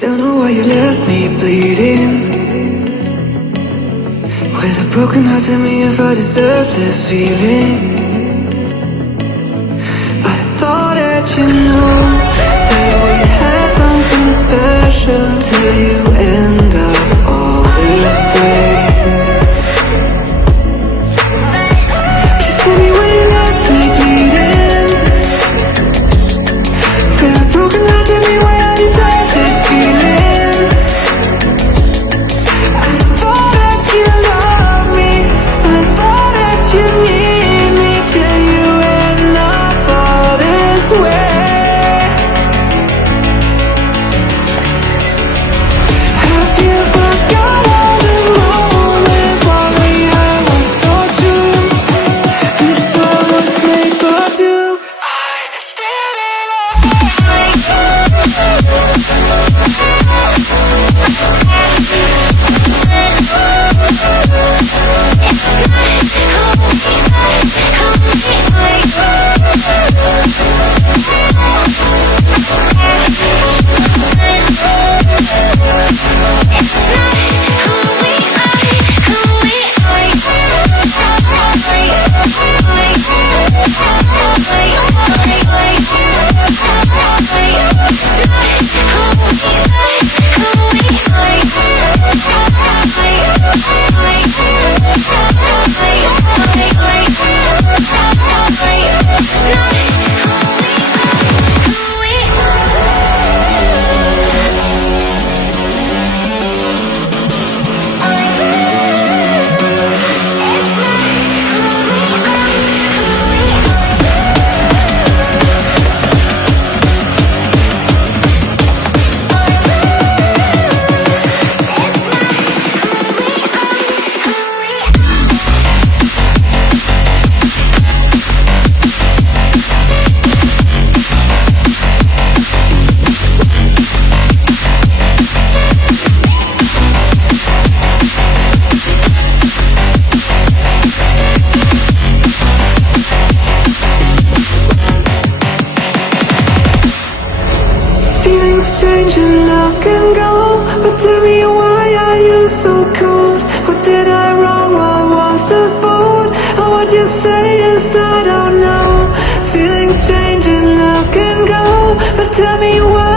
Don't know why you left me bleeding. With a broken heart, tell me if I deserve this feeling. I thought that you knew that we had something special till you end up all this way. Please tell me why you left me bleeding. With a broken heart, tell me why I deserve this feeling. I thought that you loved me, I thought that you need me till you end up all this way. Have you forgot all the moments while we had was so true? This world was made for two. I did it change and love can go, but tell me why are you so cold? What did I wrong? What was the fault? Or what you say is I don't know. Feelings change and love can go, but tell me why